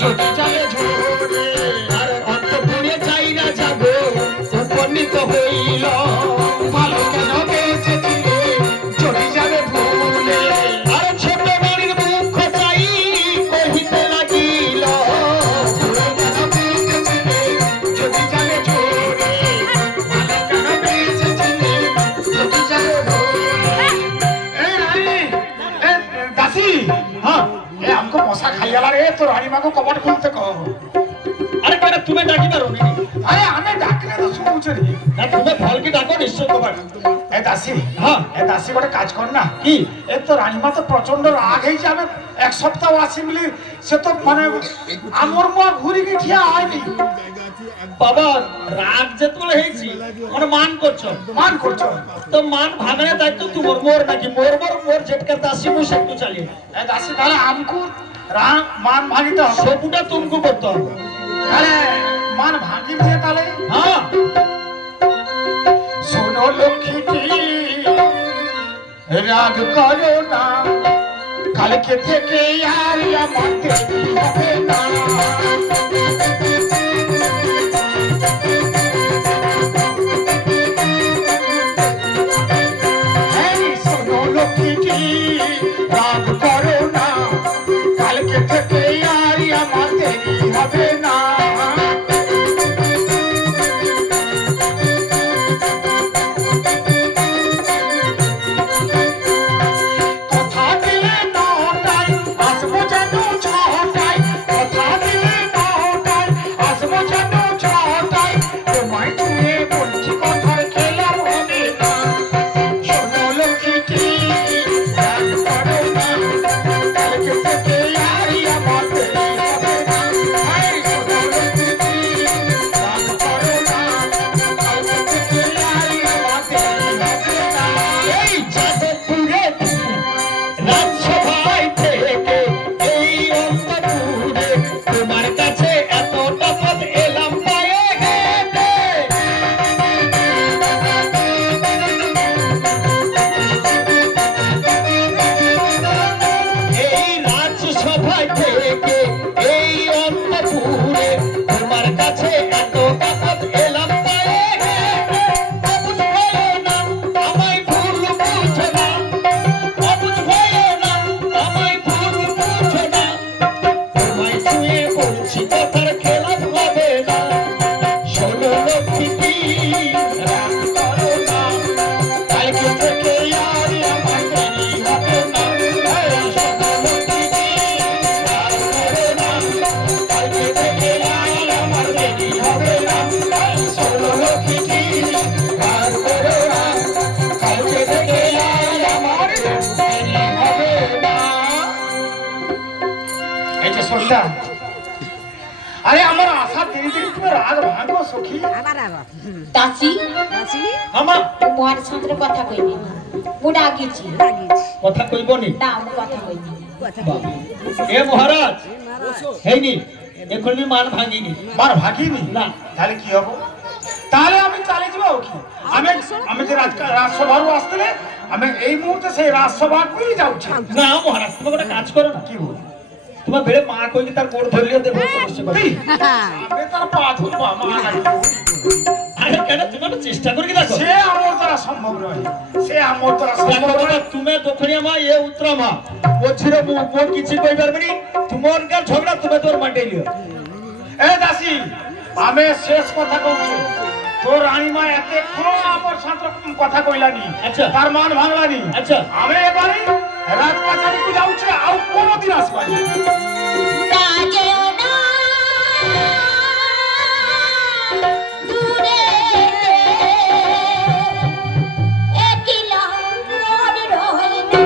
যদি যাবে ঝরে আর অন্তপুরে চাই না যাব উপনীত হইল ভালো কেন বেঁচেছিলে যদি যাবে ভুলে আর ছোট বাড়ির মুখ চাই কহিতে লাগিল ভুলে কেন বেঁচেছিলে যদি যাবে ঝরে ভালো কেন বেঁচেছিলে যদি যাবে ভুলে दासी हाँ ए हमको मौसा खाइला रे तो रानी माँ को कपट खोलते कहो अरे कहना तुम्हें डाकी मारो नहीं अरे हमें डाकने तो सुन चली ना तुम्हें फल की डाको निश्चय कपट ए दासी हाँ ए दासी बड़े काज करना की ए तो रानी माँ तो प्रचंड राग है जाने एक सप्ताह वासी मिली से तो माने आमर मुआ घुरी की ठिया आए नहीं बाबा राग जे तुले हेची और मान करछो तो मान भागने दायित्व तू मोर ना कि मोर जेटका दासी मुझे तू चलिए ए दासी ताले हमको राग मान भागित सबुटा तुमको करते হবে अरे मान भागी दिए ताले हाँ सुनो लक्ष्मी राग करो ना कल के থেকে यार या मानते হবে না রাগ করো না কালকে থেকে আর আমার দেরি হবে না কথা দিলে নটায় আসবো যেন ছটায় কথা দিলে নটায় আসবো যেন ছটায় তোমায় ছুঁয়ে বলছি কথার খেলা হবে না শোনো লক্ষ্মী अरे हमारा आशा तेरी तेरी तुम्हें राग भागो सखी दासी दासी हम मोर संतरे कथा कइनी मुडा आगेची कथा कइबो नी ना हम कथा कइनी ए महाराज हेनी एखन मान भांगिनी मान भागिनी ना তাহলে কি হবে তাহলে আমি চলে যাব কি আমি যে রাজসভার আসলে আমি এই মুহূর্তে সেই রাজসভাতেই যাচ্ছি না মহারাজ তুমি একটা কাজ করো না কি বল তোমার বেড়ে মা কইকে তার কোড় ধরিয়ে দেব সমস্যা করে আমি তার পা ধরব মা লাগি আরে কেন তুমি একটা চেষ্টা করে দেখো সে আমার দ্বারা সম্ভব নয় সে আমার দ্বারা সম্ভব নয় তুমি দক্ষিণা মা এ উত্তরা মা ওছিরে মো কিছু কই পারবনি তোমার কার ঝগড়া তুমি তোর মাটাইলিও এ দাসী আমি শেষ কথা কইছি তোর রানী মা এতক্ষণ আমার সাথে কথা কইলানি আচ্ছা তার মান ভাঙলানি আচ্ছা আমি এবারে রাজপাচারি কো যাউছে আর কোনদিন আসবানি কাজেও না দূরে একলা মোর রহল না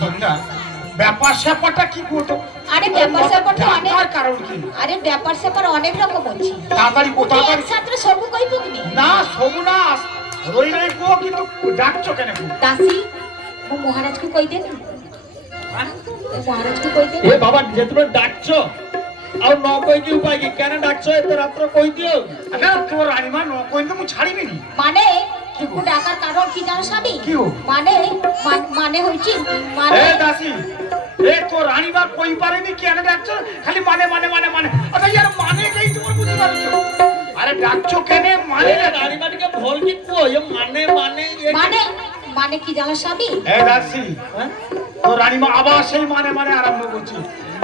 সন্ধ্যা ব্যাপার স্যাপারটা কি করতো? আরে ব্যাপার স্যাপারটা অনেক ডাকার কারণ কি? আরে ব্যাপার স্যাপার অনেক রকম আছে তাড়াতাড়ি তুই তাড়াতাড়ি একসাথে সবু কইব কি না সবু না রই রই কো কিন্তু ডাকছো কেন কো? দাসী মো মহারাজকে কই দেন মহারাজকে কই দেন এ বাবা যে তুমি ডাকছো আর ন কই কি উপায় কি কেন ডাকছো এত রাত্র কই দিও না তোর রানীমা ন কইতে মু ছাড়িবি নি। মানে একটু ডাকার কারণ কি জানো স্বামী কি ও? মানে মানে হইছে মানে এ দাসী এ তোর রানীমা কই পারেনি কেন ডাকছো খালি মানে মানে মানে মানে আচ্ছা ইয়ার মানে কেই তুমি বুঝতে পারছো? আরে ডাকছো কেন মানে এ রানীমাটিকে ভুল কি কো এ মানে মানে এ মানে মানে কি জানো স্বামী এ দাসী হ্যাঁ? তোর রানীমা আবার সেই মানে মানে আরম্ভ করছে।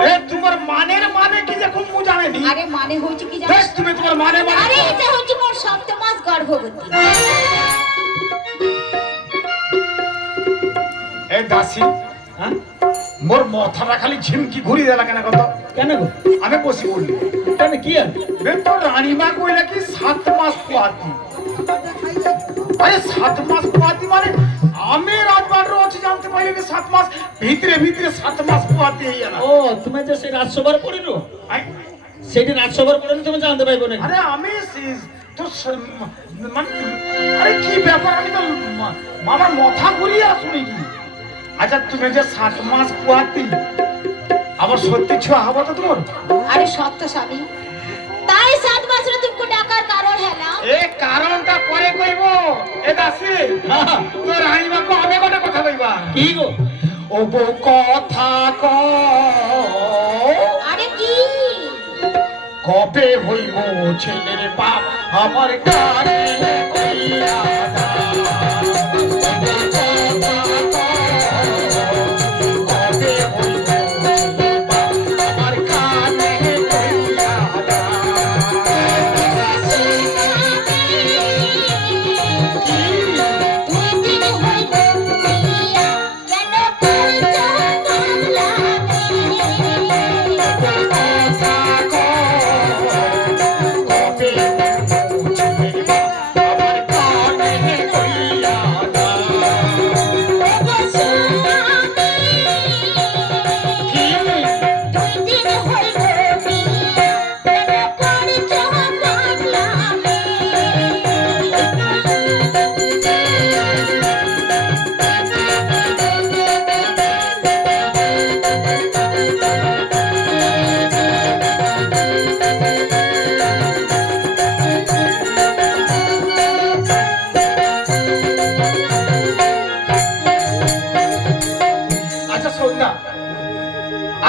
এ তোমার মানের মানে কি যে খুব মু জানে নি। আরে মানে হইছে কি জানো বেশ তুমি তোমার মানে মানে আরে এটা হচ্ছে মোর সপ্তম মাস গর্ভবতী এ দাসী হ্যাঁ মোর মাথাটা খালি ঝিমকি ঘুরি দেলা কেন কত? কেন গো আমি বসি বললি কেন কি আর বে তোর রানীমা কইলা কি 7 মাস পোয়াতি। আরে 7 মাস পোয়াতি মানে আমি রাজবাড়ির রয়েছে জানতে পারি না 7 মাস ভিতরে ভিতরে 7 মাস পোয়াতি হইয়া না। ও তুমি যে সেই রাজসভার পড়িলো আই, সেটি রাজসভার পড়িলো তুমি জানতে পাইবো না আরে আমি তো মানে আরে কি ব্যাপার আমি তো আমার মাথা ঘুরিয়ে শুনি কি। আচ্ছা তুমি যে 7 মাস পোয়াতি আবার সত্যি ছোঁয়া হবো তো তোমার? আরে সত্য স্বামী তাই 7 মাসের তুমি ডাকার কারণ হলো এ কারণটা পরে কইব। এ দাসী হ্যাঁ, তোর রানীমাকে আমি কটা কথা কইবা। কি গো ও বউ কথা ক আরে কি কবে হইব ছেলের বাপ আমার কানে কইয়া